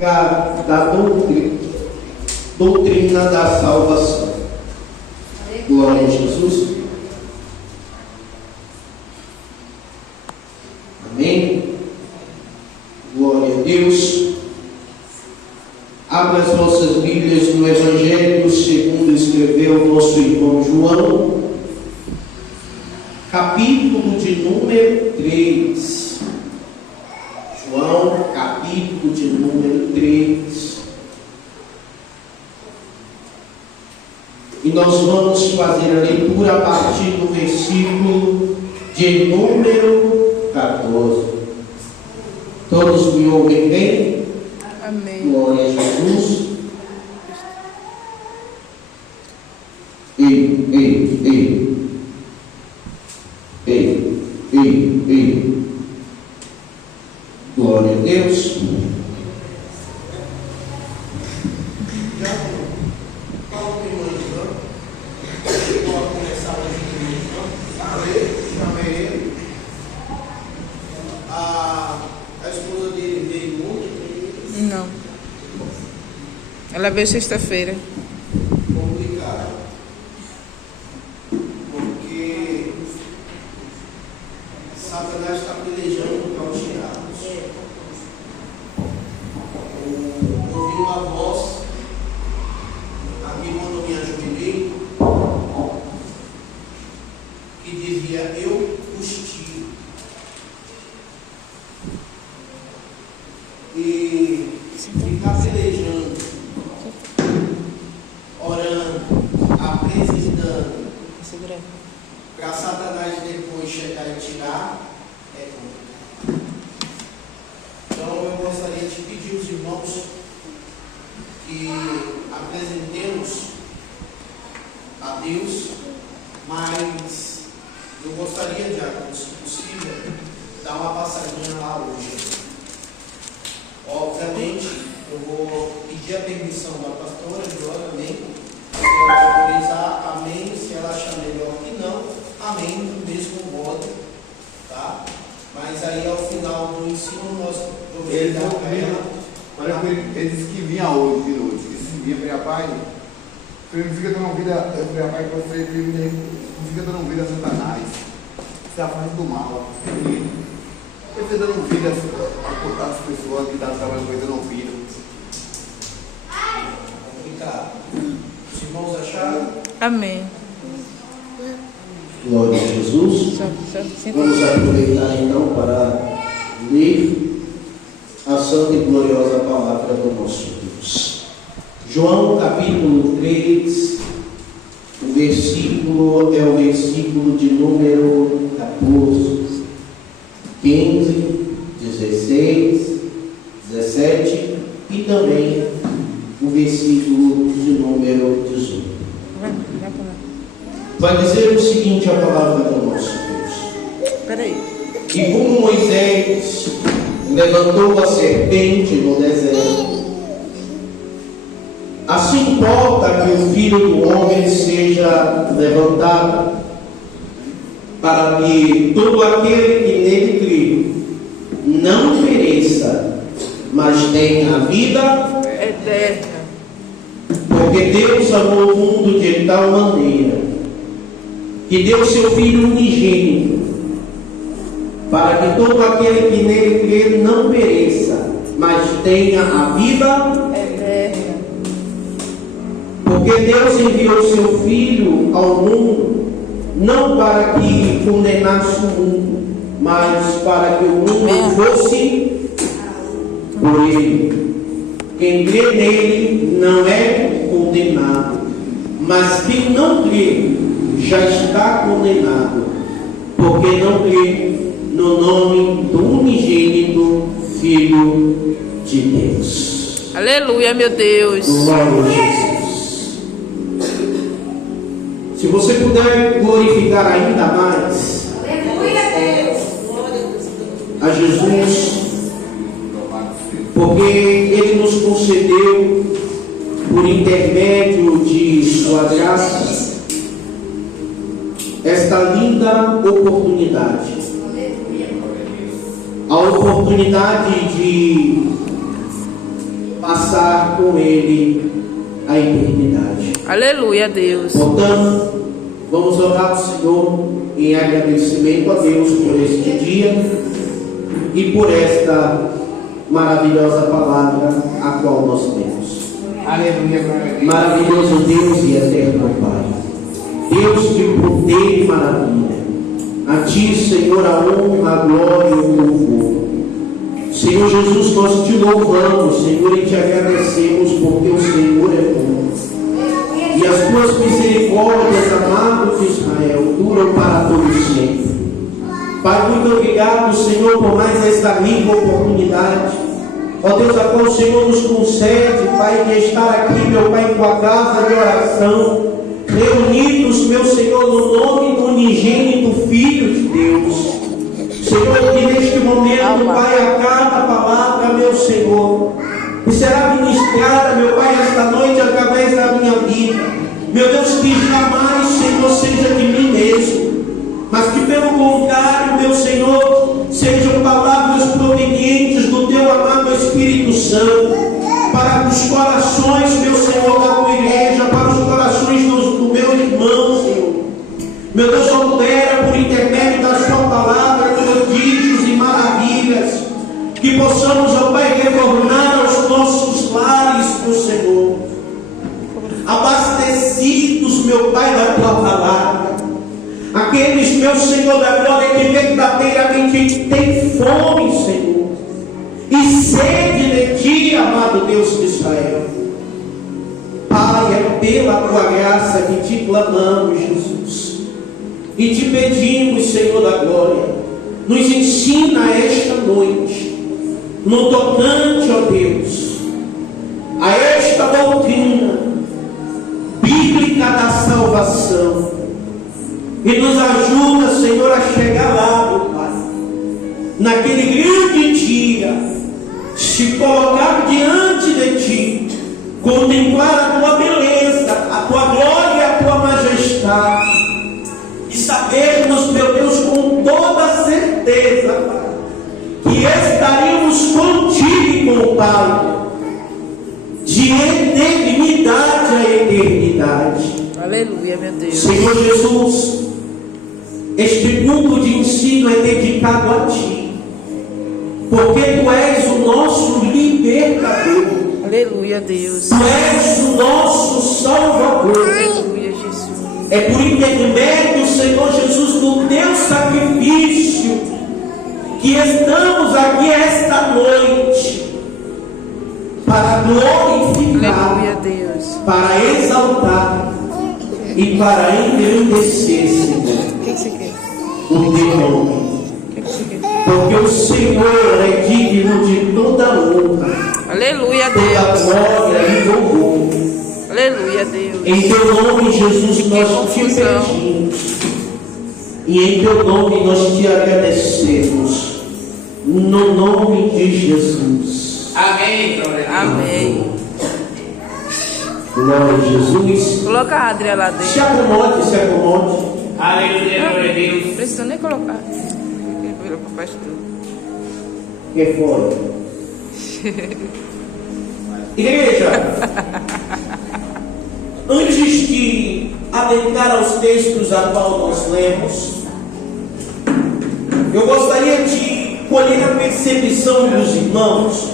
da doutrina da salvação. Glória a Jesus. Amém. Glória a Deus. Abra as vossas Bíblias no Evangelho segundo escreveu o nosso irmão João, capítulo de número 3. João, capítulo de número 3. E nós vamos fazer a leitura a partir do versículo de número 14. Todos me ouvem bem? Amém. Glória a Jesus. Ei. Glória a Deus. Não. Ela veio sexta-feira. Complicado. Porque Satanás está pelejando para os tirados. Eu ouvi uma voz aqui quando me ajoelhei que dizia: eu os tiro. E ficar pelejando, orando, apresentando, para Satanás depois chegar e tirar, é complicado. Então eu gostaria de pedir aos irmãos que apresentemos a Deus, mas eu gostaria, Diácono, se possível, dar uma passadinha lá hoje. Obviamente, eu vou pedir a permissão da pastora, Glória, amém. Se ela autorizar, amém. Se ela achar melhor que não, amém, do mesmo modo, tá? Mas aí ao final do ensino, nós vamos dar para ela. Olha, ele disse que vinha hoje de noite. Ele disse que vinha para pai. Ele não fica dando vida, eu falei, pai, você não fica dando vida a Satanás. Você é a parte do mal. Você dando vida a cortar as pessoas que estão trabalhando com ele, dando vida. Complicado. Os irmãos acharam? Amém. Glória a Jesus. Vamos aproveitar então para ler a santa e gloriosa palavra do nosso Deus. João capítulo 3, o versículo é o versículo de número 14, 15, 16, 17 e também o versículo de número 18. Vai dizer o seguinte a palavra do nosso Deus. Peraí. E como Moisés levantou a serpente no deserto, assim importa que o Filho do Homem seja levantado, para que todo aquele que nele crê não pereça, mas tenha a vida Eterna. Porque Deus amou o mundo de tal maneira que deu seu Filho unigênito, para que todo aquele que nele crê não pereça, mas tenha a vida Eterna. Porque Deus enviou seu Filho ao mundo, não para que condenasse o mundo, mas para que o mundo fosse por ele. Quem crê nele não é condenado, mas quem não crê já está condenado, porque não crê no nome do unigênito Filho de Deus. Aleluia, meu Deus. Glória a Jesus. Se você puder glorificar ainda mais a Jesus, porque Ele nos concedeu, por intermédio de Sua graça, esta linda oportunidade. A oportunidade de passar com Ele a eternidade. Aleluia, Deus. Portanto, vamos orar ao Senhor em agradecimento a Deus por este dia e por esta maravilhosa palavra a qual nós temos. Aleluia, glória a Deus. Maravilhoso Deus e eterno Pai, Deus de poder e maravilha, a Ti, Senhor, a honra, a glória e o louvor. Senhor Jesus, nós Te louvamos, Senhor, e Te agradecemos porque o Senhor é bom. E as Tuas misericórdias, amado de Israel, duram para todo sempre. Pai, muito obrigado, Senhor, por mais esta rica oportunidade. Ó Deus, a qual o Senhor nos concede, Pai, de estar aqui, meu Pai, em Tua casa de oração, reunidos, meu Senhor, no nome do unigênito Filho de Deus. Senhor, que neste momento, Pai, a cada palavra, meu Senhor, que será ministrada, meu Pai, esta noite através da minha vida, meu Deus, que jamais, Senhor, seja de mim mesmo, mas que pelo contrário, meu Senhor, sejam palavras provenientes do Teu amado Espírito Santo, para os corações, meu Senhor, da Tua igreja, para os corações do meu irmão, Senhor. Meu Deus, opera por intermédio da Sua palavra, prodígios e maravilhas, que possamos, ó Pai, retornar aos nossos lares, meu Senhor, abastecidos, meu Pai, da Tua palavra. Aqueles, meu Senhor da glória, que verdadeiramente têm fome, Senhor, e sede de Ti, amado Deus de Israel. Pai, é pela Tua graça que Te clamamos, Jesus, e Te pedimos, Senhor da glória, nos ensina esta noite, no tocante, ó Deus, a esta doutrina bíblica da salvação, e nos ajuda, Senhor, a chegar lá, meu Pai, naquele grande dia, se colocar diante de Ti, contemplar a Tua beleza, a Tua glória e a Tua majestade, e sabermos, meu Deus, com toda certeza, Pai, que estaremos contigo, com o Pai, de eternidade a eternidade. Aleluia, meu Deus. Senhor Jesus, este culto de ensino é dedicado a Ti, porque Tu és o nosso libertador. Aleluia, Deus. Tu és o nosso Salvador. Aleluia, Jesus. É por intermédio, Senhor Jesus, do Teu sacrifício, que estamos aqui esta noite, para glorificar, Aleluia, Deus. para exaltar e para engrandecer, Senhor, O que você quer? o Teu nome. O que você quer? Porque o Senhor é digno de toda honra, Aleluia, toda Deus. glória e louvor. Aleluia, Deus. Em Teu nome, Jesus, nós Te confusão. pedimos. E em Teu nome nós Te agradecemos. No nome de Jesus. Amém, glória a Deus. Amém. Glória a Jesus. Coloca a Adria lá dentro. Se acomode, se acomode. Aleluia, glória a Deus. Não precisa nem colocar. Virou para pastor. Que foi? Igreja, antes de adentrar aos textos a qual nós lemos, eu gostaria de colher a percepção dos irmãos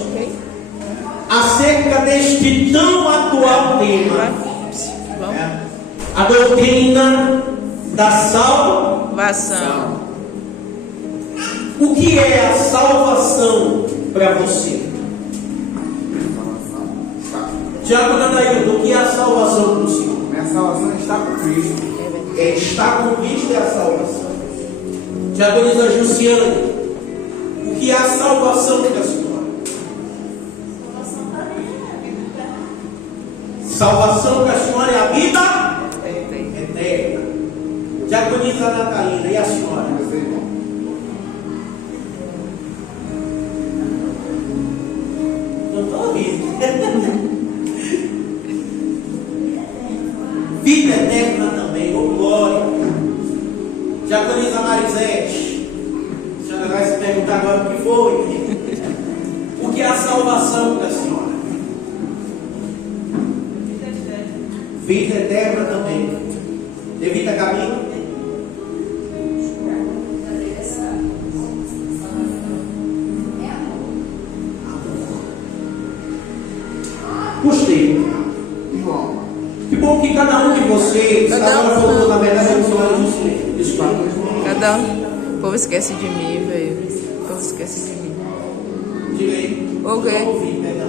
acerca deste tão atual tema, Vamos. a doutrina da salvação. Vação. O que é a salvação para você? Tiago Nadaildo, o que é a salvação para o Senhor? Minha salvação está com Cristo. É estar com Cristo é a salvação. Diagonisa Jussiane, o que é a salvação para a senhora? Salvação para a senhora é a vida eterna. Diagonisa Natalina, e a senhora? Você, irmão. Não estou ouvindo. Vida eterna também, ô glória. Diaconisa Marisete, a senhora vai se perguntar agora o que foi. O que é a salvação para a senhora? Vida eterna também. Evita caminho. Gostei. Que bom que cada um de vocês, agora falando na verdade, é um cenário de desculpa. Cada um. O povo esquece de mim, velho. O povo esquece de mim. Diga aí. O quê?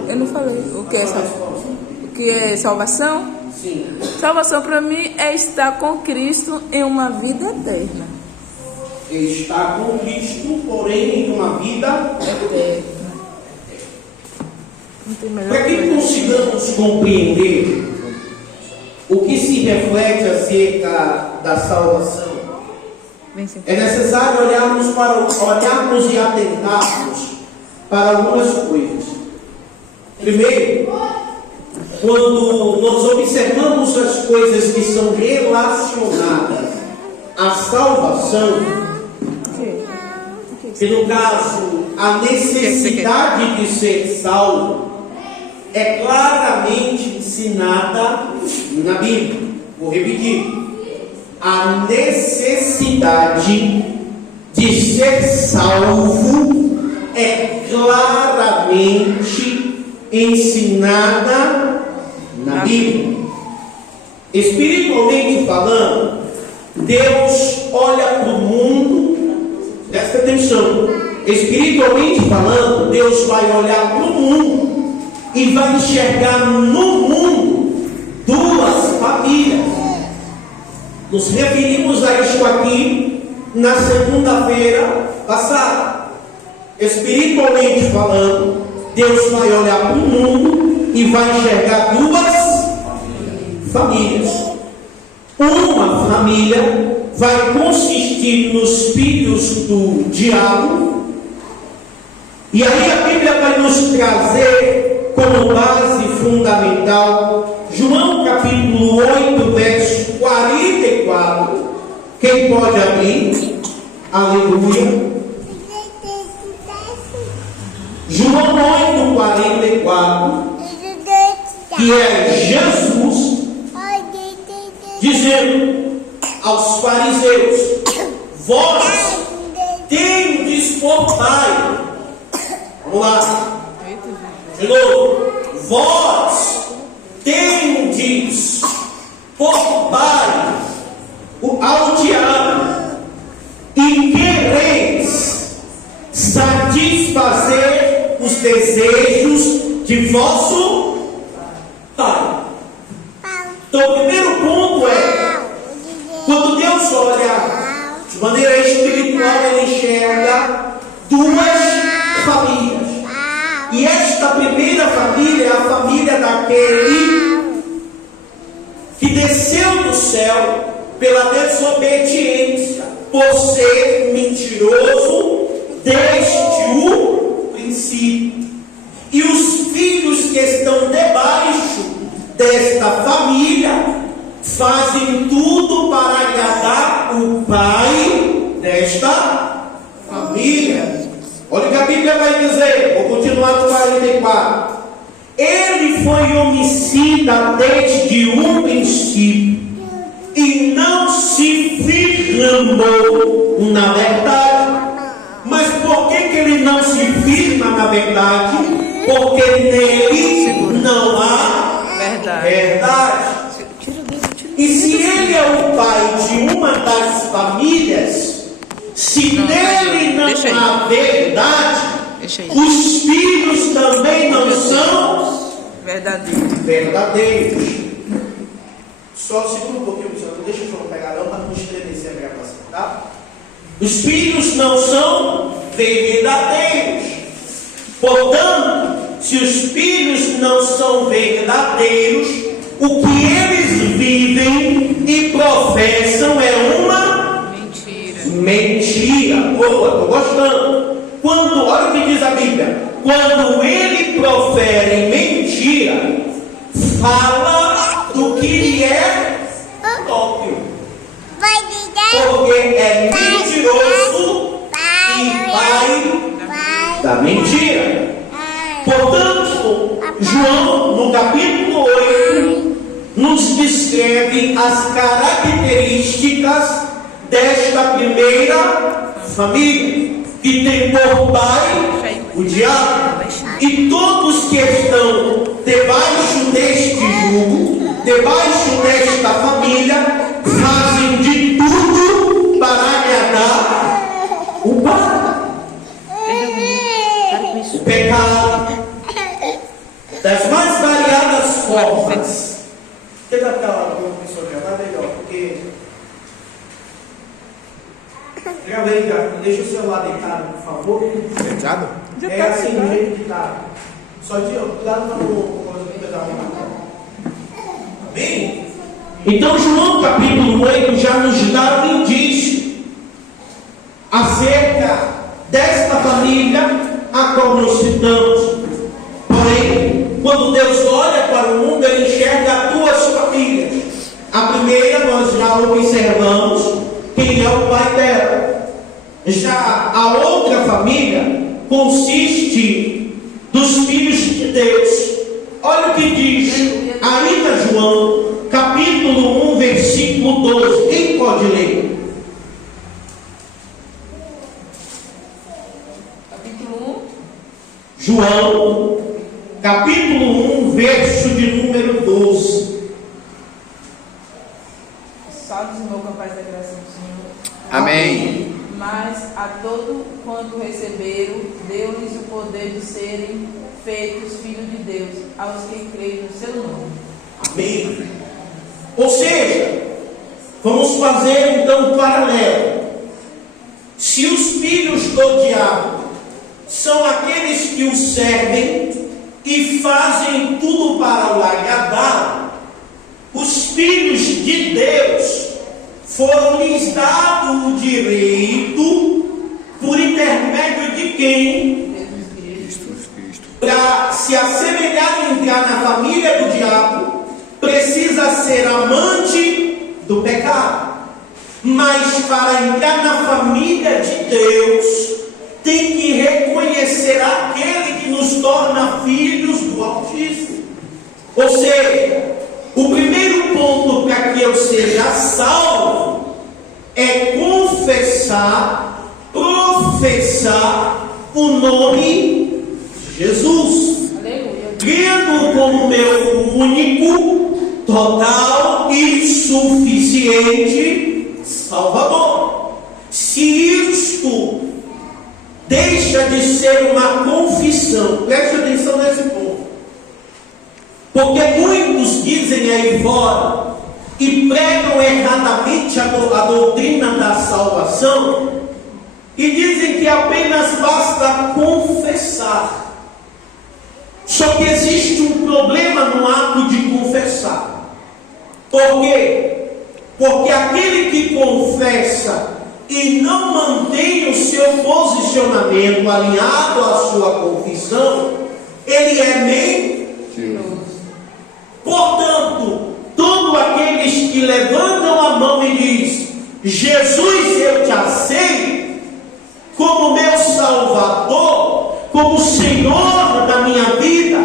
Eu não falei. O que é salvação? O que é salvação? Sim. Salvação para mim é estar com Cristo em uma vida eterna. Estar com Cristo, porém, em uma vida Eterna. Não tem melhor para que coisa. consigamos compreender o que se reflete acerca da salvação, Vem sim. é necessário olharmos e atentarmos para algumas coisas. Primeiro, quando nós observamos as coisas que são relacionadas à salvação, que no caso a necessidade de ser salvo é claramente ensinada na Bíblia. Vou repetir. A necessidade de ser salvo é claramente ensinada na Bíblia. Espiritualmente falando, Deus olha para o mundo, presta atenção. Espiritualmente falando, Deus vai olhar para o mundo e vai enxergar no mundo duas famílias. Nos referimos a isso aqui na segunda-feira passada. Espiritualmente falando, Deus vai olhar para o mundo e vai enxergar duas famílias. Uma família vai consistir nos filhos do diabo. E aí a Bíblia vai nos trazer como base fundamental João capítulo 8, verso 44. Quem pode abrir? Aleluia. João 8, 44, que é Jesus dizendo aos fariseus: vós tendes por pai. Vamos lá. De novo. Vós tendes por pai ao diabo e quereis satisfazer os desejos de vosso pai. Então o primeiro ponto é, quando Deus olha de maneira espiritual, Ele enxerga duas famílias. E esta primeira família é a família daquele que desceu do céu pela desobediência, por ser mentiroso desde o princípio. E os filhos que estão debaixo desta família fazem tudo para agradar o pai desta família. Olha o que a Bíblia vai dizer. Vou continuar no 44. Ele foi homicida desde o princípio e não se firmou na verdade. Mas por que ele não se firma na verdade? Porque nele não há verdade. E se ele é o pai de uma das famílias, se nele não há verdade, os filhos também não são verdadeiros. Só segura um pouquinho, não deixa eu pegar não, para não estremecer a gravação, tá? Os filhos não são verdadeiros. Portanto, se os filhos não são verdadeiros, o que eles vivem e professam é uma mentira. Boa, estou gostando. Olha o que diz a Bíblia. Quando ele profere mentira, fala do que lhe é próprio. Porque é mentiroso e pai da mentira. Portanto, João, no capítulo 8, nos descreve as características desta primeira família, que tem por pai o diabo. E todos que estão debaixo deste jugo, debaixo desta família, fazem de tudo para agradar o pai. O pecado, das mais variadas formas. Tenta ficar com a pessoa já, tá melhor, porque. Deixa o celular deitado, por favor. Fechado? É assim, do jeito que tá. Só de cuidado para o pedal. Amém? Então, João capítulo 8 já nos dá um indício acerca desta família a qual nós citamos. Porém, quando Deus olha para o mundo, Ele enxerga duas famílias. A primeira nós já observamos quem é o pai dela. Já a outra família consiste dos filhos de Deus. Olha o que diz ainda João, capítulo 1, versículo 12. Quem pode ler? Capítulo 1. João, capítulo 1, verso de número 12. Salve, Senhor, com a paz da graça do Senhor. Amém. Mas a todo quanto receberam, deu-lhes o poder de serem feitos filhos de Deus, aos que creem no seu nome. Amém. Ou seja, vamos fazer então um paralelo. Se os filhos do diabo são aqueles que o servem e fazem tudo para o agradar, os filhos de Deus foram-lhes dado o direito, por intermédio de quem? Para se assemelhar e entrar na família do diabo, precisa ser amante do pecado. Mas para entrar na família de Deus, tem que reconhecer aquele que nos torna filhos do Altíssimo. Ou seja, o primeiro ponto para que eu seja salvo é confessar, professar o nome de Jesus, crendo como meu único, total e suficiente Salvador. Se isto deixa de ser uma confissão, preste atenção nesse ponto. Porque muitos dizem aí fora e pregam erradamente a doutrina da salvação e dizem que apenas basta confessar. Só que existe um problema no ato de confessar. Por quê? Porque aquele que confessa e não mantém o seu posicionamento alinhado à sua confissão, ele é mentiroso. Portanto, todos aqueles que levantam a mão e diz: Jesus, eu te aceito como meu Salvador, como Senhor da minha vida,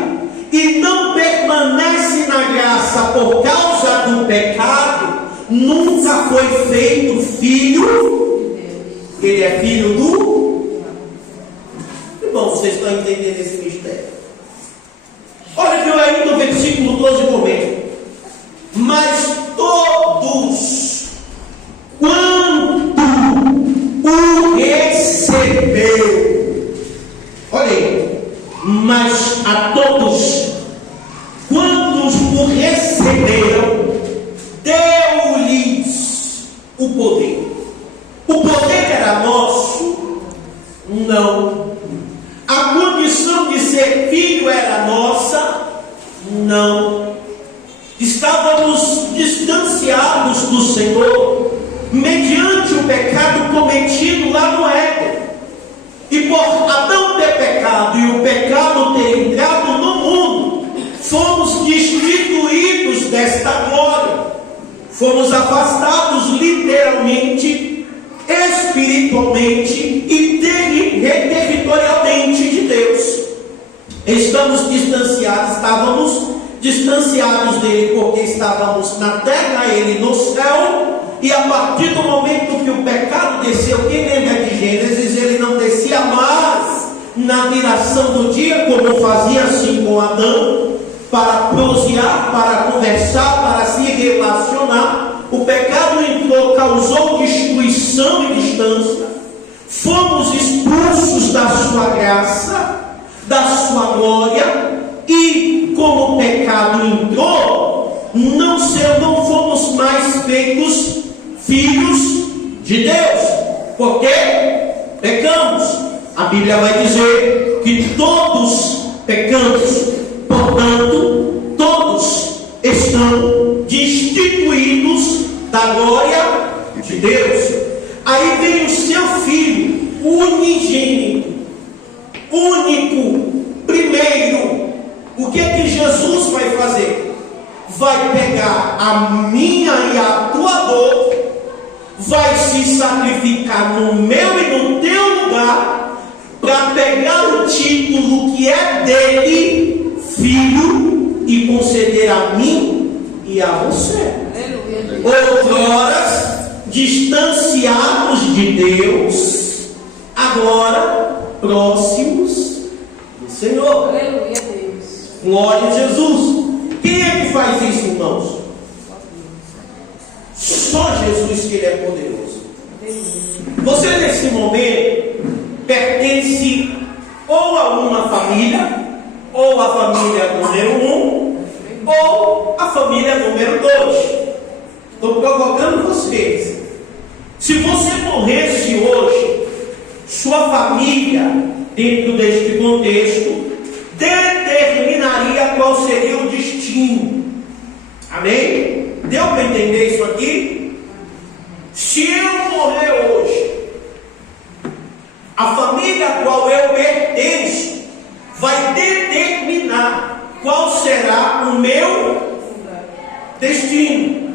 e não permanece na graça por causa do pecado, nunca foi feito filho. Ele é filho do... Irmão, vocês estão entendendo esse mistério? Olha que eu ainda no versículo 12 comento. Mas todos, quando o recebeu, olha aí, mas a todos, quando o receberam, deu-lhes o poder. O poder era nosso? Não. A condição de ser filho era nossa? Não. Estávamos distanciados do Senhor mediante o pecado cometido lá no Éden. E por Adão ter pecado e o pecado ter entrado no mundo, fomos destituídos desta glória. Fomos afastados literalmente, espiritualmente e territorialmente de Deus. Estamos distanciados, estávamos distanciados dele porque estávamos na terra, ele no céu, e a partir do momento que o pecado desceu, quem lembra de Gênesis, ele não descia mais na viração do dia, como fazia assim com Adão, para prosear, para conversar, para se relacionar. O pecado entrou, causou destruição e distância. Fomos expulsos da sua graça, da sua glória, e como o pecado entrou, não fomos mais feitos filhos de Deus, porque pecamos. A Bíblia vai dizer que todos pecamos, portanto, todos estão destituídos da glória de Deus. Aí vem o seu filho, unigênito, único, primeiro. O que é que Jesus vai fazer? Vai pegar a minha e a tua dor, vai se sacrificar no meu e no teu lugar, para pegar o título que é dele, filho, e conceder a mim e a você. Outroras distanciados de Deus, agora próximos do Senhor. Aleluia, Deus. Glória a Jesus. Quem é que faz isso, irmãos? Só Jesus, que Ele é poderoso. Você nesse momento pertence ou a uma família, ou a família número 1, ou a família número 2. Estou provocando vocês. Se você morresse hoje, sua família, dentro deste contexto, determinaria qual seria o destino. Amém? Deu para entender isso aqui? Se eu morrer hoje, a família a qual eu pertenço vai determinar qual será o meu destino.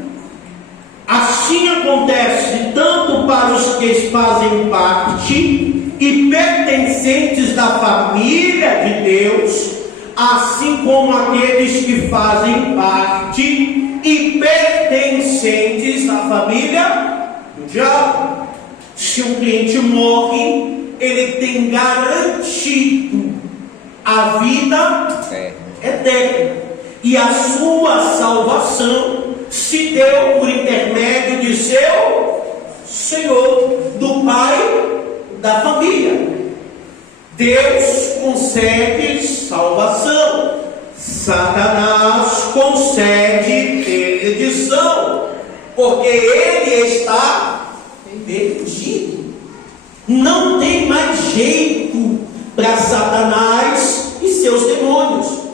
Assim acontece tanto para os que fazem parte e pertencentes da família de Deus, assim como aqueles que fazem parte e pertencentes da família do diabo. Se um cliente morre, ele tem garantido a vida eterna, e a sua salvação se deu por intermédio de seu Senhor, do Pai da família. Deus concede salvação, Satanás concede perdição, porque ele está perdido. Não tem mais jeito para Satanás e seus demônios.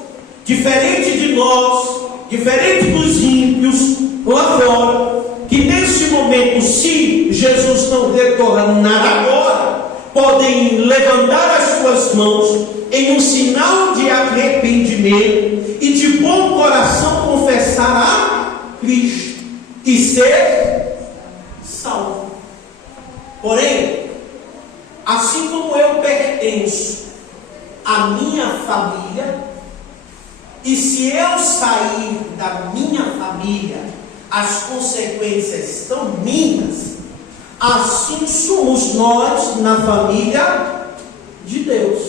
Diferente de nós, diferente dos ímpios lá fora, que nesse momento, se Jesus não retornar agora, podem levantar as suas mãos em um sinal de arrependimento e de bom coração confessar a Cristo e ser salvo. Porém, assim como eu pertenço à minha família, e se eu sair da minha família, as consequências são minhas, assim somos nós na família de Deus.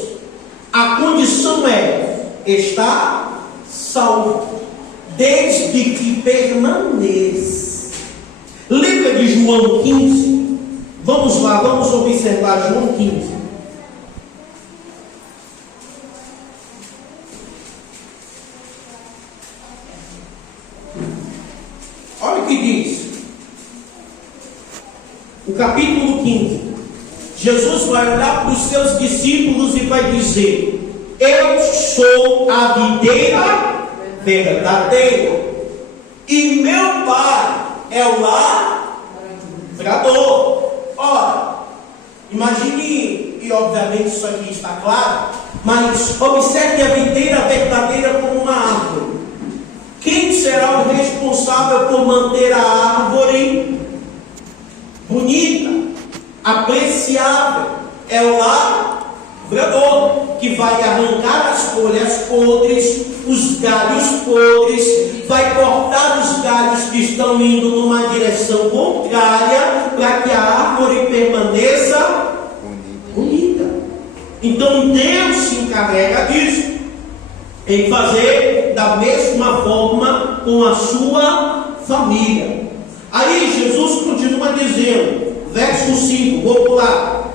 A condição é estar salvo, desde que permaneça. Lembra de João 15? Vamos lá, vamos observar João 15. Olha o que diz. O capítulo 15. Jesus vai olhar para os seus discípulos e vai dizer: eu sou a videira verdadeira, e meu Pai é o lavrador. Ora, imagine, e obviamente isso aqui está claro, mas observe a videira verdadeira como uma árvore. Quem será o responsável por manter a árvore bonita, apreciável? É o lavrador. que vai arrancar as folhas podres, os galhos podres, vai cortar os galhos que estão indo numa direção contrária, para que a árvore permaneça unida. Então Deus se encarrega disso, em fazer da mesma forma com a sua família. Aí Jesus continua dizendo, verso 5, vou pular: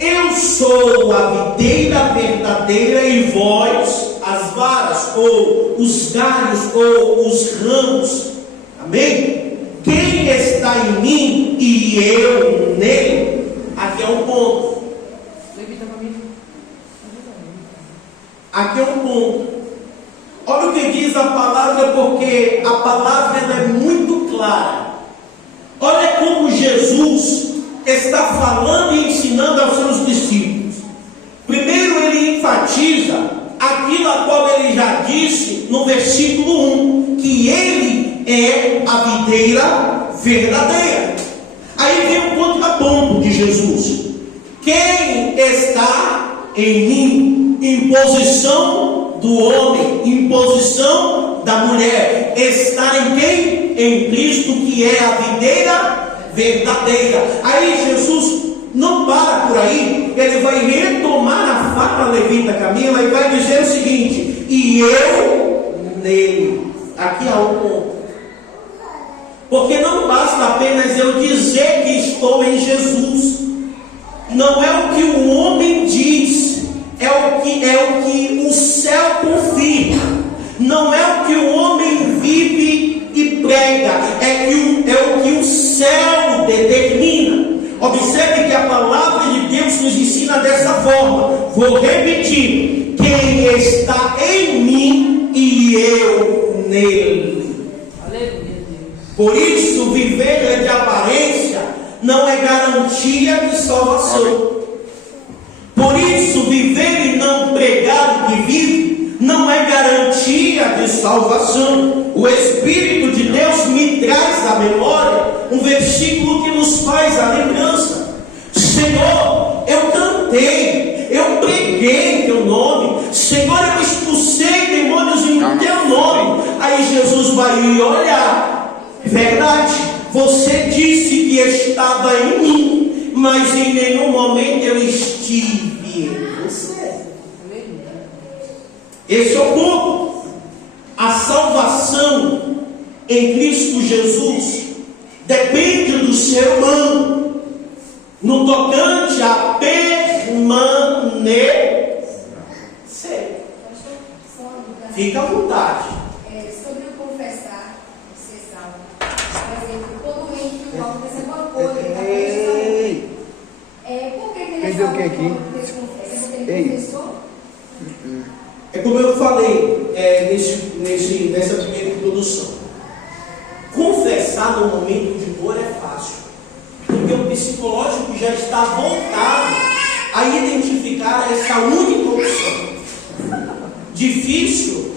eu sou a videira verdadeira e vós as varas, ou os galhos, ou os ramos. Amém? Quem está em mim e eu nele? Aqui é um ponto. Aqui é um ponto. Olha o que diz a palavra, porque a palavra ela é muito clara. Olha como Jesus está falando e ensinando aos seus discípulos. Primeiro ele enfatiza aquilo a qual ele já disse no versículo 1, que ele é a videira verdadeira. Aí vem o contraponto de Jesus: quem está em mim? Em posição do homem, em posição da mulher. Estar em quem? Em Cristo, que é a videira verdadeira. Aí Jesus não para por aí, ele vai retomar a fala levita Camila e vai dizer o seguinte: e eu nele. Aqui há um ponto. Porque não basta apenas eu dizer que estou em Jesus. Não é o que o homem diz, é o que o céu confirma. Não é o que o homem vive e prega, é o que o céu determina. Observe que a palavra de Deus nos ensina dessa forma. Vou repetir: quem está em mim e eu nele. Aleluia, Deus. Por isso, viver de aparência não é garantia de salvação. Por isso, viver e não pregar o que vive não é garantia de salvação. O Espírito de Deus me traz à memória um versículo que nos faz a lembrança. Senhor, eu cantei, eu preguei em teu nome. Senhor, eu expulsei demônios em teu nome. Aí Jesus vai olhar. Verdade, você disse que estava em mim, mas em nenhum momento eu estive em você. Esse é o ponto. A salvação em Cristo Jesus depende do ser humano no tocante a permanecer. Fica à vontade. Sobre o confessar, ser salvo. Por exemplo, todo mundo que confessa alguma coisa, por que ele é salvo? Porque ele confessou? É como eu falei nessa primeira introdução. Confessar no momento de dor é fácil, porque o psicológico já está voltado a identificar essa única opção. Difícil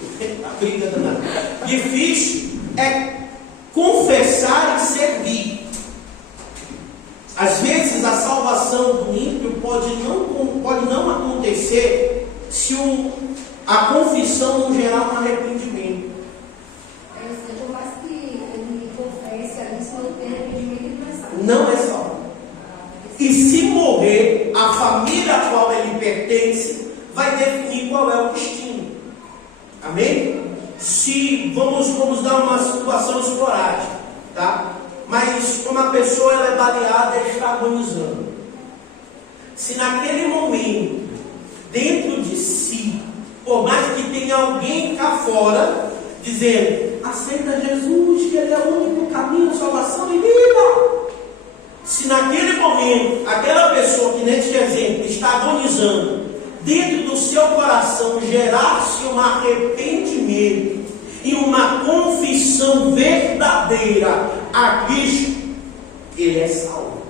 é confessar e servir. Às vezes a salvação do ímpio pode não acontecer se a confissão não gerar um arrependimento. Por mais que ele confesse, isso não tem arrependimento, ele não é salvo. Não é salvo. E se morrer, a família a qual ele pertence vai definir qual é o destino. Amém? Se vamos dar uma situação esporádica, tá? Mas uma pessoa ela é baleada e está agonizando. Se naquele momento, dentro de si, por mais que tenha alguém cá fora dizendo: aceita Jesus, que Ele é o único caminho de salvação e vida. Se naquele momento, aquela pessoa que neste exemplo está agonizando, dentro do seu coração gerar-se um arrependimento e uma confissão verdadeira a Cristo, ele é salvo.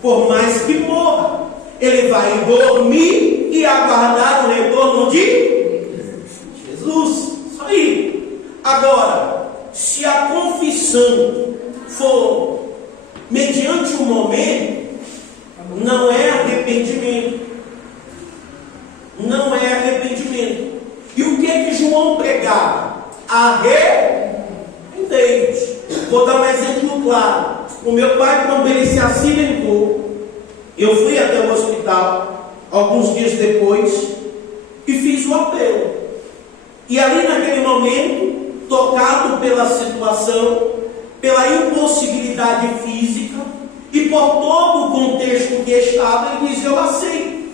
Por mais que morra, ele vai dormir e aguardar o retorno de Jesus. Isso aí. Agora, se a confissão for mediante um momento, não é arrependimento. João pregava? Arrependei-vos. Vou dar um exemplo claro. O meu pai, quando ele se acidentou, eu fui até o hospital, alguns dias depois, e fiz o apelo. E ali naquele momento, tocado pela situação, pela impossibilidade física, e por todo o contexto que estava, ele diz: eu aceito.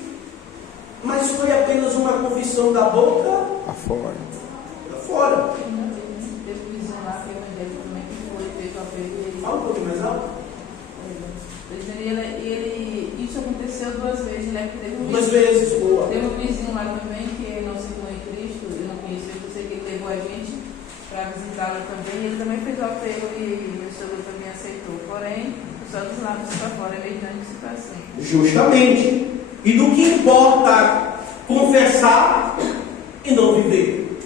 Mas foi apenas uma confissão da boca Para fora. para fora. Teve prisão lá, que evangélico também que foi, fez o apelo e ele. Fala um pouquinho mais alto. Isso aconteceu 2 vezes, né? Teve um 2 vizinho- vezes, boa. Teve um vizinho lá também, que é nosso irmão em Cristo, eu não conhecia, eu sei que ele levou a gente para visitá-lo também, e ele também fez o apelo e meu sogro também aceitou. Porém, só dos lábios para fora, é meio grande situação. Justamente. E do que importa confessar e não viver.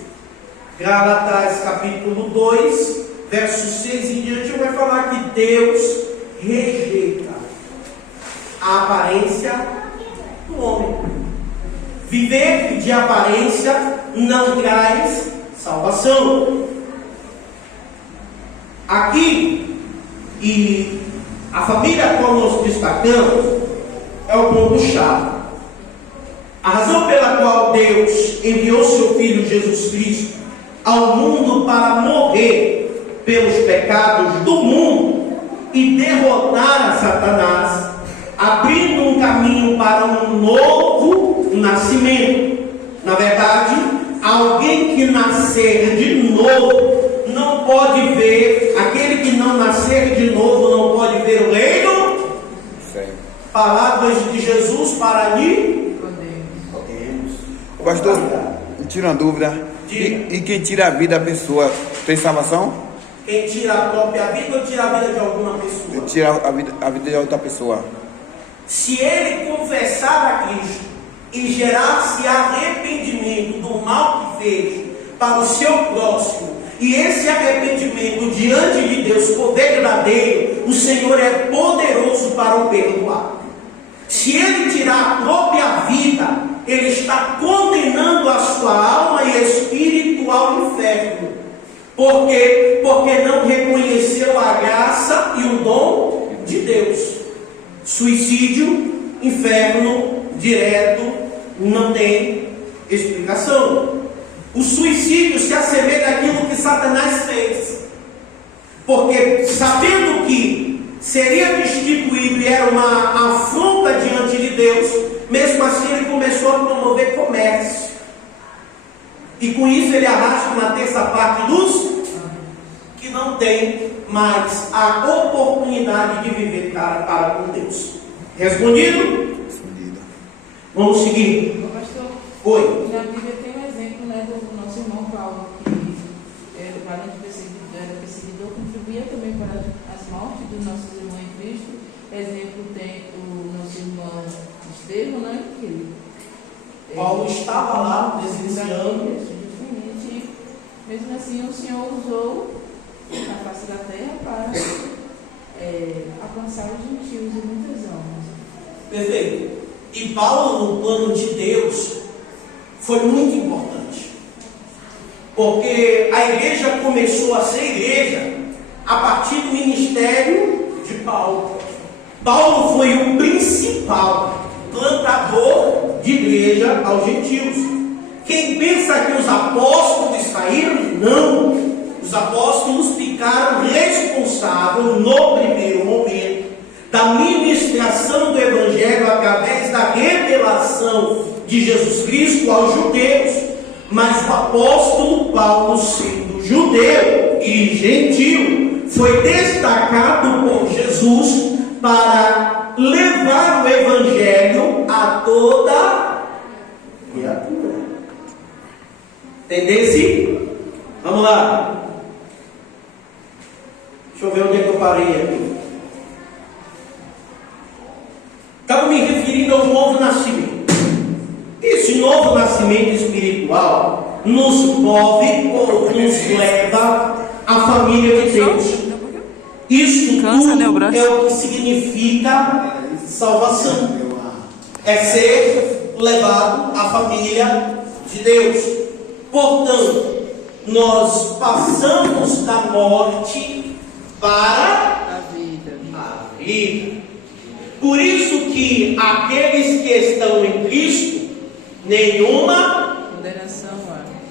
Gálatas capítulo 2, verso 6 em diante, vai falar que Deus rejeita a aparência do homem. Viver de aparência não traz salvação. Aqui, e a família a qual nós destacamos é o ponto-chave. A razão pela qual Deus enviou seu Filho Jesus Cristo ao mundo para morrer pelos pecados do mundo e derrotar a Satanás, abrindo um caminho para um novo nascimento. Na verdade, alguém que nascer de novo não pode ver, aquele que não nascer de novo não pode ver o reino. Palavras de Jesus para lhe podemos. Pastor, tira uma dúvida. E quem tira a vida da pessoa tem salvação? Quem tira a própria vida ou tira a vida de alguma pessoa? Tira a vida de outra pessoa. Se ele confessar a Cristo e gerar-se arrependimento do mal que fez para o seu próximo, e esse arrependimento diante de Deus for verdadeiro, o Senhor é poderoso para o perdoar. Se ele tirar a própria vida, ele está condenando a sua alma e espírito ao inferno. Por quê? Porque não reconheceu a graça e o dom de Deus. Suicídio, inferno direto, não tem explicação. O suicídio se assemelha àquilo que Satanás fez. Porque sabendo que seria destituído e era uma afronta diante de Deus, mesmo assim ele começou a promover comércio. E com isso ele arrasta uma terça parte dos que não tem mais a oportunidade de viver cara a cara com Deus. Respondido? Vamos seguir. Pastor, Oi. na Bíblia tem um exemplo, né, do nosso irmão Paulo, que era perseguidor, contribuía também para as mortes dos nossos irmãos em Cristo. Exemplo tem o nosso irmão Estevão, né, que Paulo estava lá presenciando. justamente, mesmo assim o Senhor usou a face da terra para alcançar os gentios e muitas almas. Perfeito. E Paulo, no plano de Deus, foi muito importante. Porque a igreja começou a ser igreja a partir do ministério de Paulo. Paulo foi o principal plantador de igreja aos gentios. Quem pensa que os apóstolos saíram? Não. Os apóstolos ficaram responsáveis no primeiro momento da ministração do Evangelho através da revelação de Jesus Cristo aos judeus. Mas o apóstolo Paulo, sendo judeu e gentil, foi destacado por Jesus para levar o Evangelho a toda criatura. Entendesse? Vamos lá. Deixa eu ver onde é que eu parei aqui. Estava me referindo ao novo nascimento. Esse novo nascimento espiritual nos move ou nos leva à família de Deus. Isso tudo é o que significa salvação. É ser levado à família de Deus. Portanto, nós passamos da morte para A vida. a vida. Por isso que aqueles que estão em Cristo, nenhuma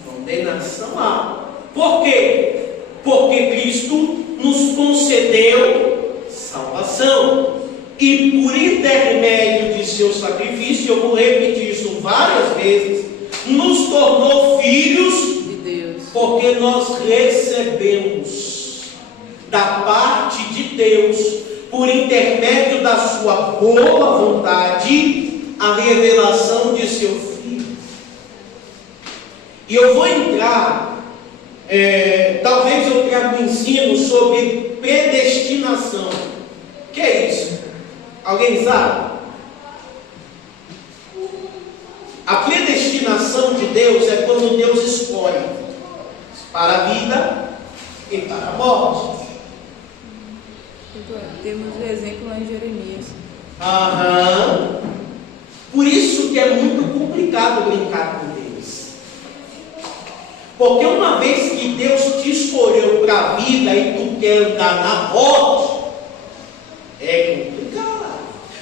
condenação há. Por quê? Porque Cristo nos concedeu salvação. E por intermédio de seu sacrifício, eu vou repetir isso várias vezes, nos tornou filhos De Deus. porque nós recebemos da parte de Deus, por intermédio da sua boa vontade, a revelação de seu Filho. E eu vou entrar, talvez eu traga um ensino sobre predestinação. O que é isso? Alguém sabe? A predestinação de Deus é quando Deus escolhe para a vida e para a morte. Temos o exemplo lá em Jeremias. Aham. Por isso que é muito complicado brincar com Deus. Porque uma vez que Deus te escolheu para a vida e tu quer andar na morte, é complicado.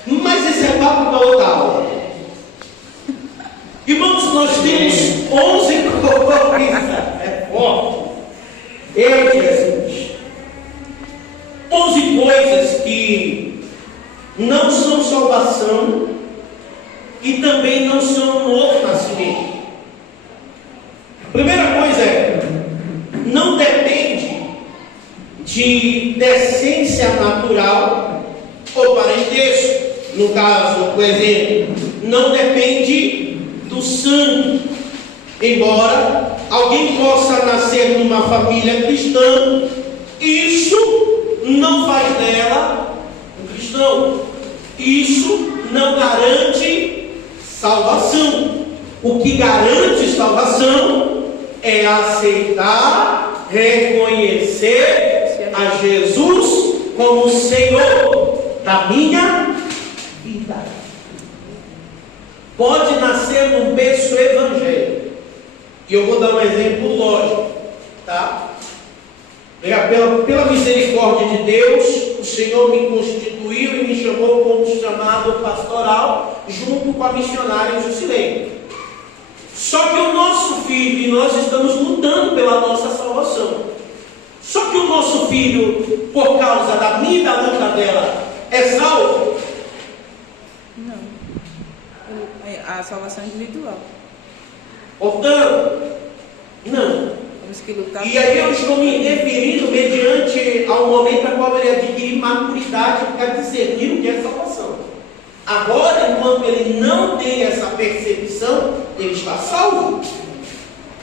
Mas esse é papo para outra aula. Irmãos, nós temos 11 coisas. É forte. Ei, Jesus. 11 coisas que não são salvação e também não são novo nascimento. A primeira coisa é, não depende de decência natural ou parentesco. No caso, por exemplo, não depende do sangue. Embora alguém possa nascer numa família cristã, isso não faz dela um cristão. Isso não garante salvação. O que garante salvação é aceitar, reconhecer a Jesus como Senhor da minha vida. Pode nascer num berço evangélico. E eu vou dar um exemplo lógico, tá? Pela misericórdia de Deus, o Senhor me constituiu e me chamou como chamado pastoral, junto com a missionária Juscelene. Só que o nosso filho, e nós estamos lutando pela nossa salvação. Só que o nosso filho, por causa da minha e da luta dela, é salvo? Não. A salvação individual. Portanto, não. Temos que lutar. E aí eu estou me referindo mediante ao momento a qual ele adquire maturidade para discernir o que é salvação. Agora, enquanto ele não tem essa percepção, ele está salvo.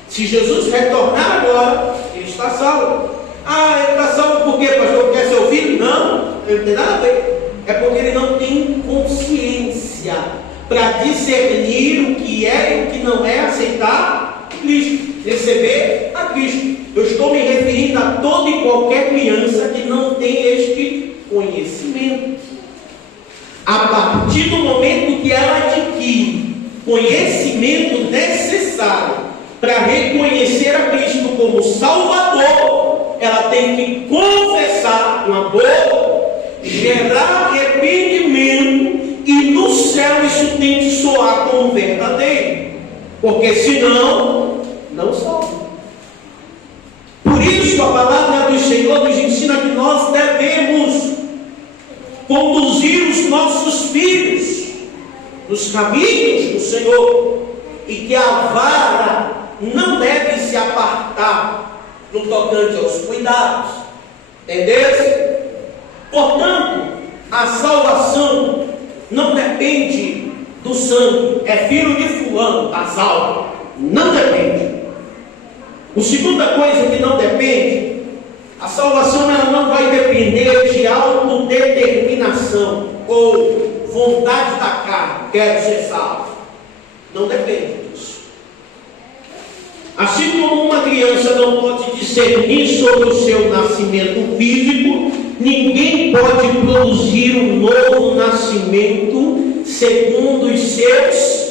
Se Jesus retornar agora, ele está salvo. Ah, ele está salvo por quê, pastor? Porque é seu filho? Não, não tem nada a ver. É porque ele não tem consciência para discernir o que é e o que não é aceitar Cristo, receber a Cristo. Eu estou me referindo a toda e qualquer criança que não tem este conhecimento. A partir do momento que ela adquire conhecimento necessário para reconhecer a Cristo como Salvador, ela tem que confessar com a boca, gerar arrependimento, e no céu isso tem que soar como verdadeiro, porque senão não salva. Por isso a palavra do Senhor nos ensina que nós devemos conduzir os nossos filhos nos caminhos do Senhor, e que a vara não deve se apartar no tocante aos cuidados. Entendeu? Portanto, a salvação não depende do sangue. É filho de fulano, está salvo. Não depende. A segunda coisa que não depende, a salvação ela não vai depender de autodeterminação ou vontade da carne, quero ser salvo. Não depende disso. Assim como uma criança não pode discernir sobre o seu nascimento físico, ninguém pode produzir um novo nascimento segundo os seus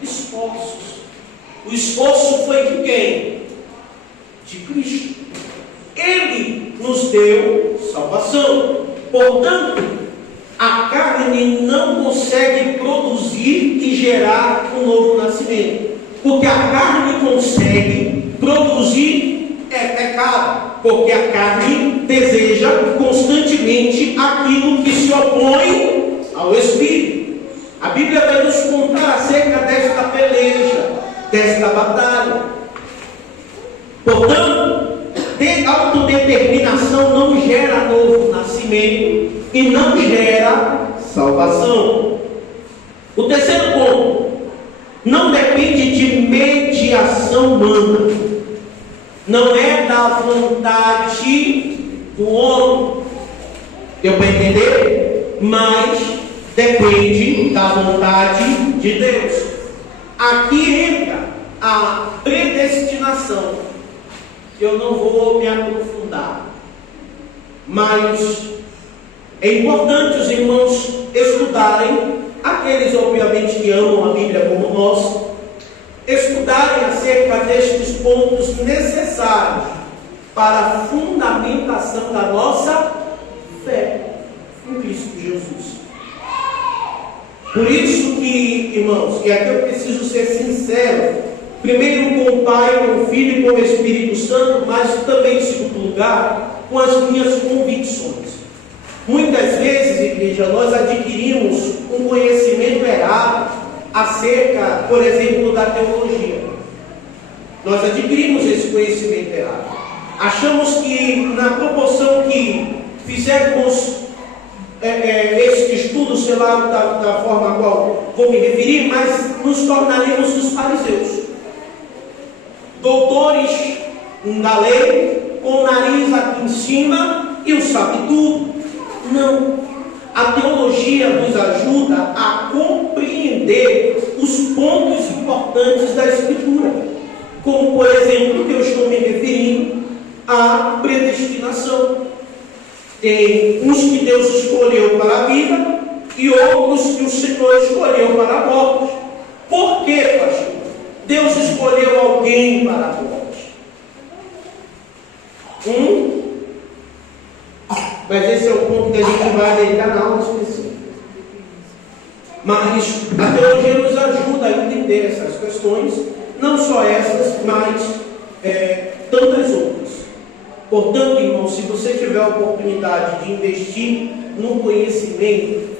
esforços. O esforço foi de quem? De Cristo. Ele nos deu salvação. Portanto, a carne não consegue produzir e gerar um novo nascimento. Porque a carne consegue produzir é pecado. Porque a carne deseja constantemente aquilo que se opõe ao Espírito. A Bíblia vai nos contar acerca desta peleja, desta batalha. Portanto, autodeterminação não gera novo nascimento e não gera salvação. O terceiro ponto, não depende de mediação humana, não é da vontade do homem, deu para entender? Mas depende da vontade de Deus. Aqui entra a predestinação. Eu não vou me aprofundar, mas é importante os irmãos estudarem, aqueles obviamente que amam a Bíblia como nós, estudarem acerca destes pontos necessários para a fundamentação da nossa fé em Cristo Jesus. Por isso que, irmãos, e aqui eu preciso ser sincero, primeiro com o Pai, com o Filho e com o Espírito Santo, mas também em segundo lugar, com as minhas convicções. Muitas vezes, igreja, nós adquirimos um conhecimento errado acerca, por exemplo, da teologia. Nós adquirimos esse conhecimento errado. Achamos que na proporção que fizermos esse estudo, sei lá, da forma a qual vou me referir, mas nos tornaremos os fariseus. Doutores da lei, com o nariz aqui em cima e o sabe tudo. Não. A teologia nos ajuda a compreender os pontos importantes da Escritura. Como, por exemplo, que eu estou me referindo à predestinação. Tem uns que Deus escolheu para a vida e outros que o Senhor escolheu para a morte. Por quê, pastor? Deus escolheu alguém para a morte. Mas esse é o ponto que a gente vai deitar na aula específica. Mas a teologia nos ajuda a entender essas questões, não só essas, mas tantas outras. Portanto, irmão, se você tiver a oportunidade de investir no conhecimento,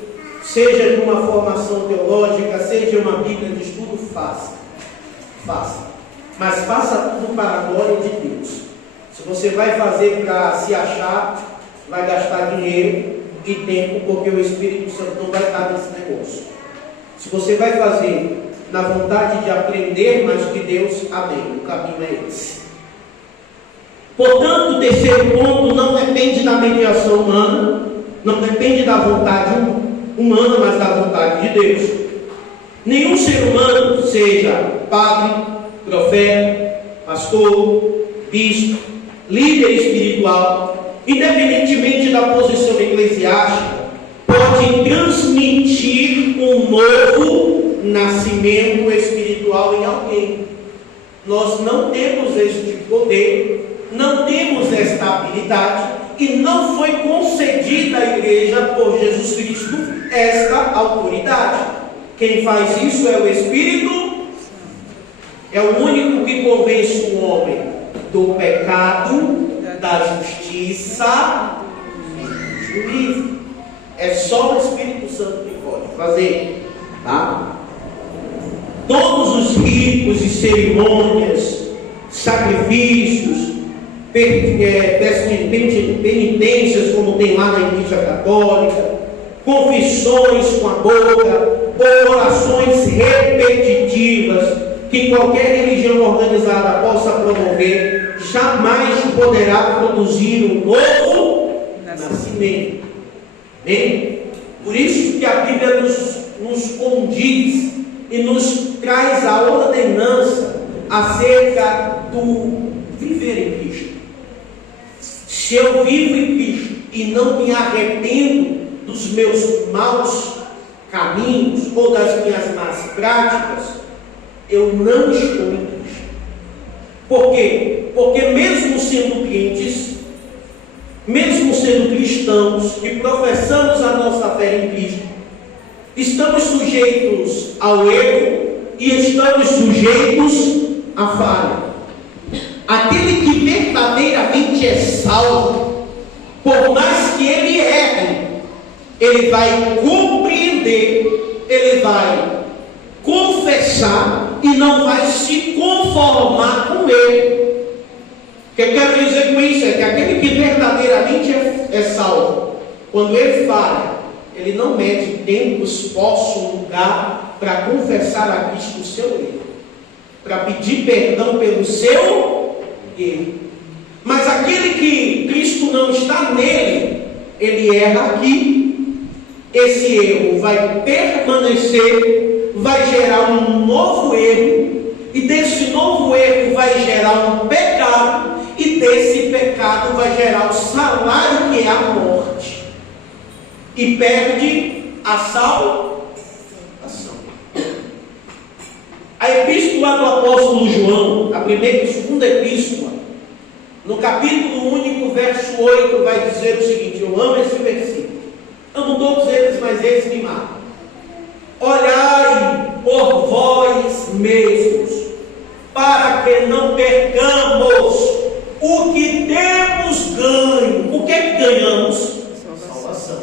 seja de uma formação teológica, seja uma Bíblia de estudo, faça. Mas faça tudo para a glória de Deus. Se você vai fazer para se achar, vai gastar dinheiro e tempo, porque o Espírito Santo não vai estar nesse negócio. Se você vai fazer na vontade de aprender mais de Deus, amém, o caminho é esse. Portanto, o terceiro ponto não depende da mediação humana, não depende da vontade humana, mas da vontade de Deus. Nenhum ser humano, seja padre, profeta, pastor, bispo, líder espiritual, independentemente da posição eclesiástica, pode transmitir um novo nascimento espiritual em alguém. Nós não temos este poder, não temos esta habilidade e não foi concedida à igreja por Jesus Cristo esta autoridade. Quem faz isso é o Espírito, é o único que convence o homem do pecado, da justiça e do juízo. É só o Espírito Santo que pode fazer, tá? Todos os ritos e cerimônias, sacrifícios, penitências, como tem lá na Igreja Católica, confissões com a boca, ou orações repetitivas que qualquer religião organizada possa promover, jamais poderá produzir um novo nascimento. Bem, por isso que a Bíblia nos condiz e nos traz a ordenança acerca do viver em Cristo. Se eu vivo em Cristo e não me arrependo dos meus maus caminhos ou das minhas más práticas, eu não estou em Cristo. Por quê? Porque mesmo sendo crentes, mesmo sendo cristãos, que professamos a nossa fé em Cristo, estamos sujeitos ao erro e estamos sujeitos à falha. Aquele que verdadeiramente é salvo, por mais que ele erre, ele vai compreender, ele vai confessar e não vai se conformar com ele. O que eu quero dizer com isso é que aquele que verdadeiramente é salvo, quando ele falha, ele não mede tempo, esforço, lugar para confessar a Cristo o seu erro, para pedir perdão pelo seu erro. Mas aquele que Cristo não está nele, ele erra aqui, esse erro vai permanecer, vai gerar um novo erro, e desse novo erro vai gerar um pecado, e desse pecado vai gerar o salário que é a morte, e perde a salvação. A epístola do apóstolo João, a primeira e segunda epístola, no capítulo único, verso 8, vai dizer o seguinte: eu amo esse versículo, amo todos eles, mas eles me matam. Olhai por vós mesmos, para que não percamos o que temos ganho. O que é que ganhamos? Salvação.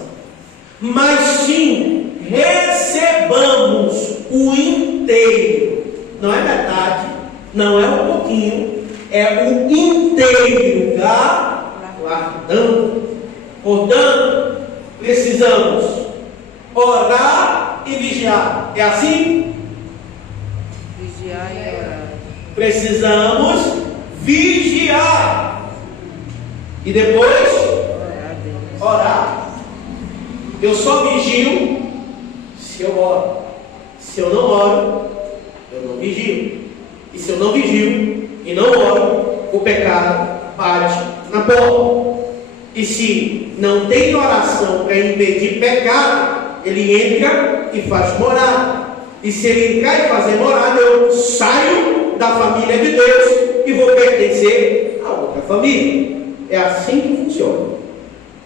Mas sim, recebamos o inteiro. Não é metade, não é um pouquinho, é o inteiro galardão. Portanto, precisamos orar e vigiar. É assim? Vigiar e orar. Precisamos vigiar. E depois orar. Eu só vigio se eu oro. Se eu não oro, eu não vigio. E se eu não vigio e não oro, o pecado bate na porta. E se não tem oração para impedir pecado, ele entra e faz morada. E se ele entrar e fazer morada, eu saio da família de Deus e vou pertencer a outra família. É assim que funciona.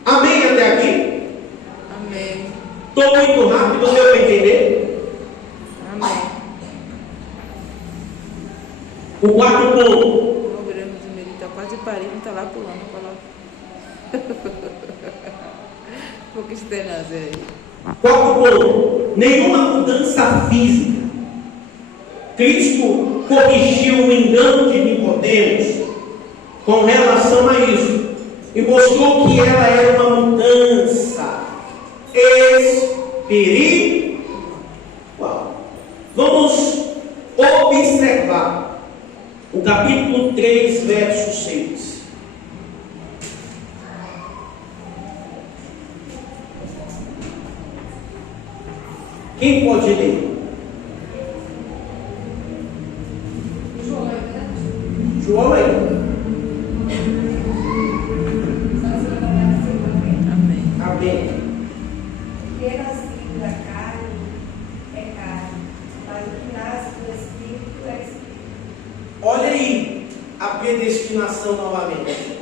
Amém até aqui? Amém. Estou muito rápido, deu para entender? Amém. O quarto ponto. O grande do meio está quase parindo, está lá pulando para lá. Vou que estenase aí. Quarto ponto. Nenhuma mudança física. Cristo corrigiu o engano de Nicodemos com relação a isso e mostrou que ela era uma mudança espiritual. Vamos observar o capítulo 3, verso 6. Quem pode ler? João aí. Amém. Amém. O que nasce da carne é carne, mas o que nasce do Espírito é Espírito. Olha aí a predestinação novamente.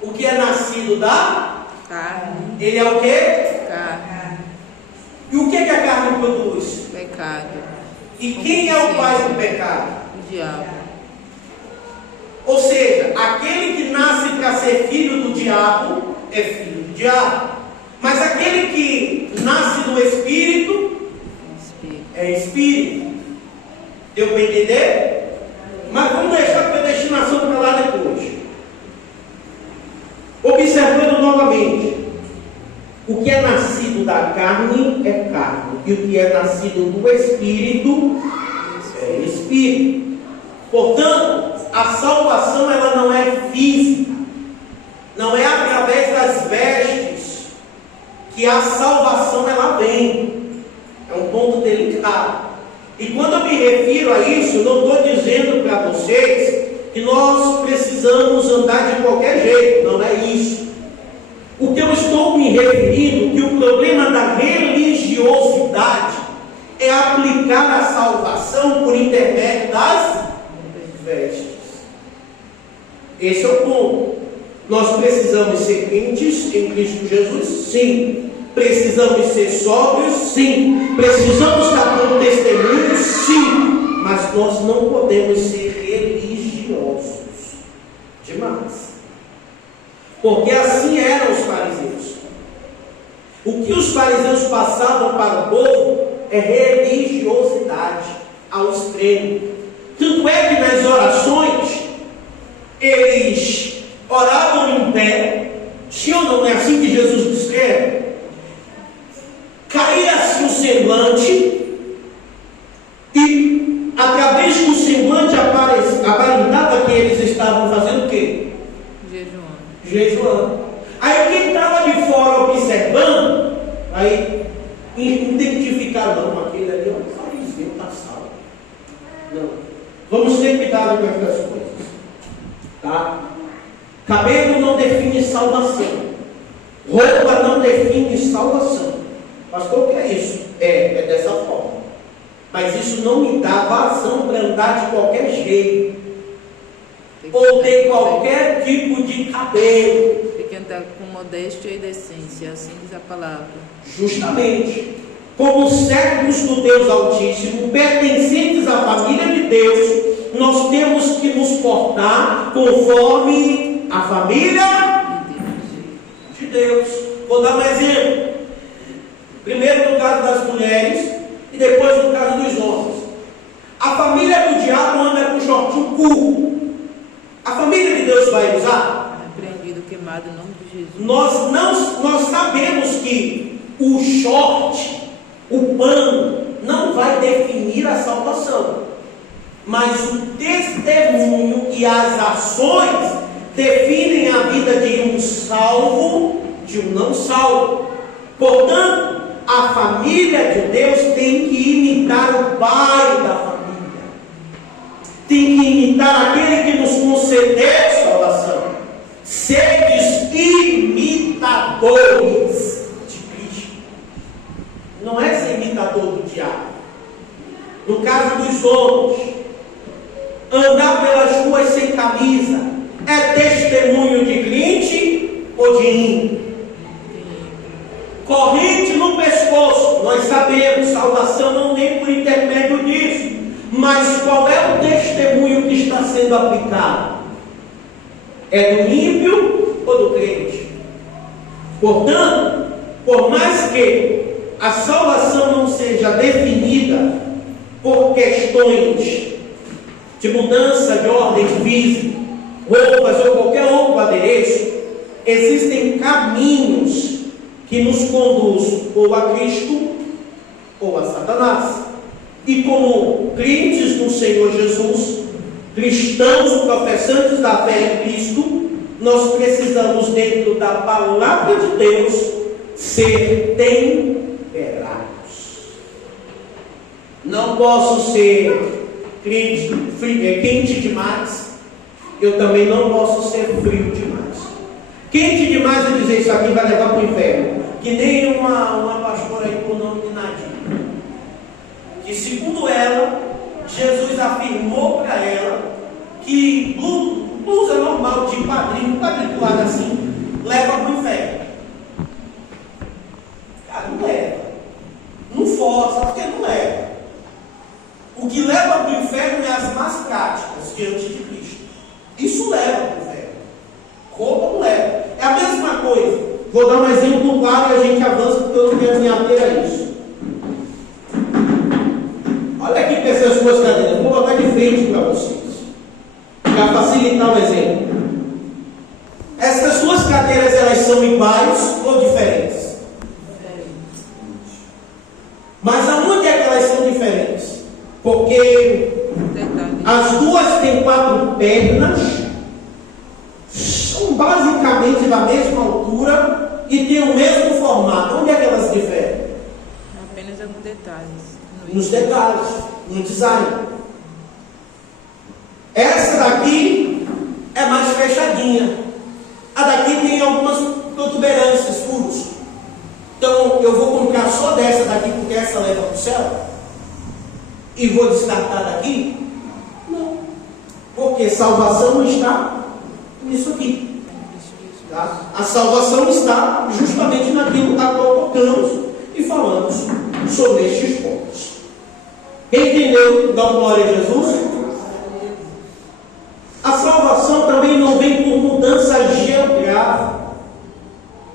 O que é nascido da Carne. ele é o quê? Carne. E o que é que a carne produz? Pecado. E quem é o pai do pecado? O diabo. Ou seja, aquele que nasce para ser filho do diabo é filho do diabo. Mas aquele que nasce do Espírito Espírito. é Espírito. Deu para entender? Mas vamos deixar a predestinação para lá depois. Observando novamente. O que é nascido da carne é carne. E o que é nascido do Espírito é Espírito. Portanto, a salvação ela não é física. Não é através das vestes que a salvação ela vem. É um ponto delicado. E quando eu me refiro a isso, eu não estou dizendo para vocês que nós precisamos andar de qualquer jeito. Não é isso. O que eu estou me referindo, que o problema da religiosidade é aplicar a salvação por intermédio das vestes. Esse é o ponto. Nós precisamos ser crentes em Cristo Jesus? Sim. Precisamos ser sóbrios? Sim. Precisamos dar bom testemunho? Sim. Mas nós não podemos ser religiosos demais. Porque assim eram os fariseus. O que os fariseus passavam para o povo é religiosidade ao extremo. Tanto é que nas orações eles oravam em pé. Sim ou não é assim que Jesus descreve? Caía-se o semblante e através do semblante aparentava que eles estavam fazendo o quê? Jejuando. Aí quem estava de fora observando, aí identificar, não, aquele ali é um fariseu, está salvo. Não. Vamos ter cuidado com essas coisas. Tá? Cabelo não define salvação. Roupa não define salvação. Pastor, o que é isso? É dessa forma. Mas isso não me dá vazão para andar de qualquer jeito. Ou ter qualquer tipo de cabelo. Tem que andar com modéstia e decência, assim diz a palavra. Justamente. Como servos do Deus Altíssimo, pertencentes à família de Deus, nós temos que nos portar conforme a família de Deus. Vou dar um exemplo. Primeiro no caso das mulheres e depois no caso dos homens. A família do diabo anda com shortinho curto. A família de Deus vai usar? Repreendido, queimado em nome de Jesus. Nós sabemos que o short, o pano, não vai definir a salvação. Mas o testemunho e as ações definem a vida de um salvo, de um não salvo. Portanto, a família de Deus tem que imitar o pai da família. Tem que imitar aquele que nos concedeu salvação. Sedes imitadores de Cristo. Não é ser imitador do diabo. No caso dos homens, andar pelas ruas sem camisa é testemunho de crente ou de ímpio? Corrente no pescoço, nós sabemos, salvação não vem por intermédio disso. Mas qual é o testemunho que está sendo aplicado? É do ímpio ou do crente? Portanto, por mais que a salvação não seja definida por questões de mudança de ordem física, roupas ou qualquer outro adereço, existem caminhos que nos conduz ou a Cristo ou a Satanás. E como crentes do Senhor Jesus, cristãos professantes da fé em Cristo, nós precisamos, dentro da palavra de Deus, ser temperados. Não posso ser quente demais, eu também não posso ser frio demais. Quente demais é dizer isso aqui vai levar para o inferno. Que nem uma pastora aí por nome de Nadir, que segundo ela, Jesus afirmou para ela que blusa normal de quadriculada assim, leva para o inferno. Cara, não leva. Não força, porque não leva. O que leva para o inferno é as más práticas diante de Cristo. Isso leva para o inferno. Roupa não leva. É a mesma coisa. Vou dar um exemplo claro e a gente avança porque eu não quero me ater a isso. Olha aqui para essas duas cadeiras. Vou botar de frente para vocês, para facilitar o exemplo. Essas duas cadeiras, elas são iguais ou diferentes? Mas aonde é que elas são diferentes? Porque as duas têm 4 pernas, são basicamente da mesma altura e têm o mesmo formato. Onde é que elas diferem? Apenas alguns detalhes. Nos detalhes, no design. Essa daqui é mais fechadinha. A daqui tem algumas protuberâncias, furos. Então eu vou comprar só dessa daqui porque essa leva para o céu. e vou descartar daqui? Não. Porque salvação não está nisso aqui. Tá? A salvação está justamente naquilo a qual tocamos e falamos sobre estes pontos. Entendeu? Dá glória a Jesus? A salvação também não vem por mudança geográfica.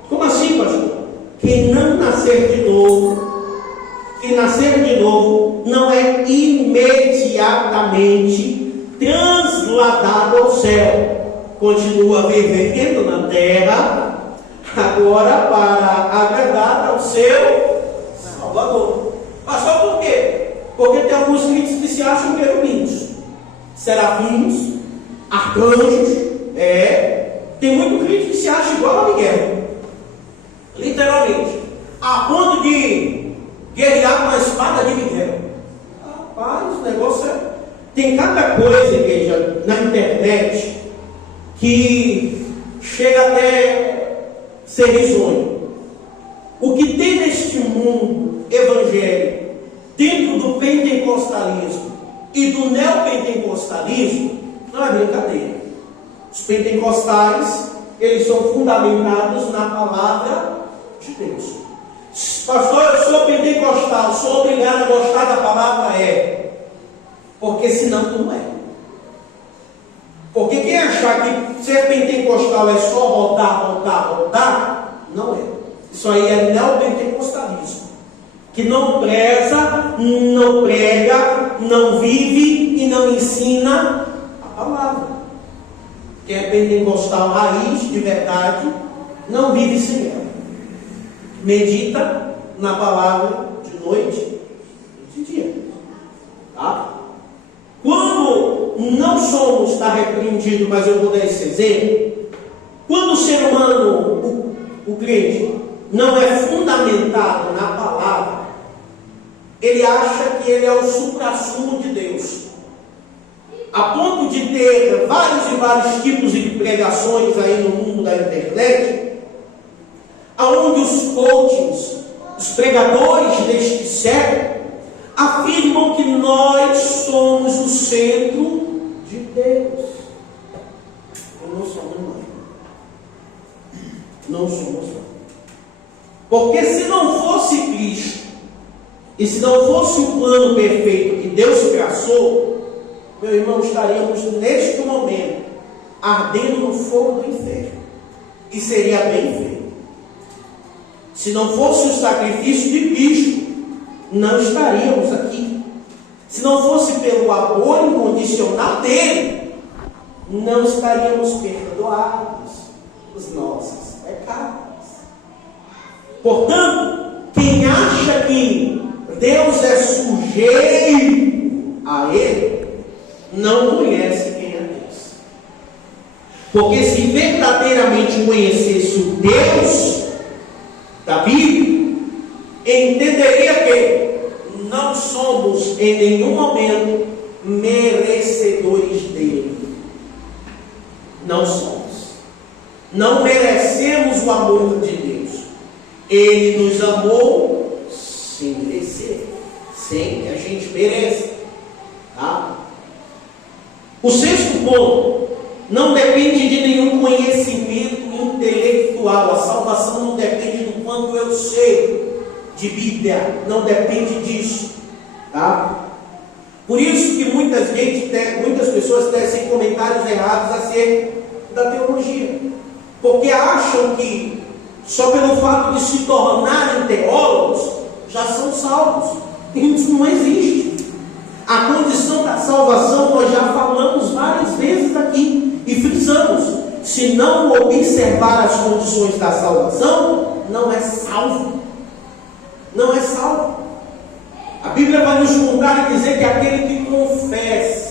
Como assim, pastor? Quem não nascer de novo, não é imediatamente transladado ao céu. Continua vivendo na terra, agora para agradar ao seu Salvador. Pastor, por quê? Porque tem alguns crentes que se acham querubins, serafins, arcanjos. Tem muito crente que se acha igual a Miguel, literalmente, a ponto de guerrear com a espada de Miguel. Rapaz, o negócio é... Tem cada coisa, igreja, na internet que chega até ser risonho. O que tem neste mundo evangélico, dentro do pentecostalismo e do neopentecostalismo, não é brincadeira. Os pentecostais, eles são fundamentados na palavra de Deus. Pastor, eu sou pentecostal, sou obrigado a gostar da palavra? Porque senão tu não é. Porque quem achar que ser pentecostal é só rodar, não é. Isso aí é neopentecostalismo, que não preza, não prega, não vive e não ensina a palavra. Quem é pentecostal raiz, de verdade, não vive sem ela. Medita na palavra de noite e de dia. Tá? Quando não somos, está repreendido, mas eu vou dar esse exemplo. Quando o ser humano, o crente, não é fundamentado na palavra, ele acha que ele é o suprassumo de Deus, a ponto de ter vários e vários tipos de pregações aí no mundo da internet, aonde os coaches, os pregadores deste século, afirmam que nós somos o centro de Deus. Eu não somos não. Não somos não. Porque se não fosse Cristo, e se não fosse o plano perfeito que Deus traçou, meu irmão, estaríamos neste momento ardendo no fogo do inferno. E seria bem feito. Se não fosse o sacrifício de Cristo, não estaríamos aqui. Se não fosse pelo amor incondicional dele, não estaríamos perdoados os nossos pecados. Portanto, quem acha que Deus é sujeito a ele, não conhece quem é Deus. Porque se verdadeiramente conhecesse o Deus da Bíblia, entenderia que não somos em nenhum momento merecedores dele. Não somos. Não merecemos o amor de Deus. Ele nos amou sem merecer, sem que a gente mereça. Tá? O sexto ponto: não depende de nenhum conhecimento intelectual. A salvação não depende do quanto eu sei de Bíblia, não depende disso. Tá? Por isso que muitas pessoas tecem comentários errados acerca da teologia, porque acham que só pelo fato de se tornarem teólogos já são salvos. Isso não existe. A condição da salvação nós já falamos várias vezes aqui e frisamos: se não observar as condições da salvação, não é salvo. Não é salvo. A Bíblia vai nos contar e dizer que aquele que confessa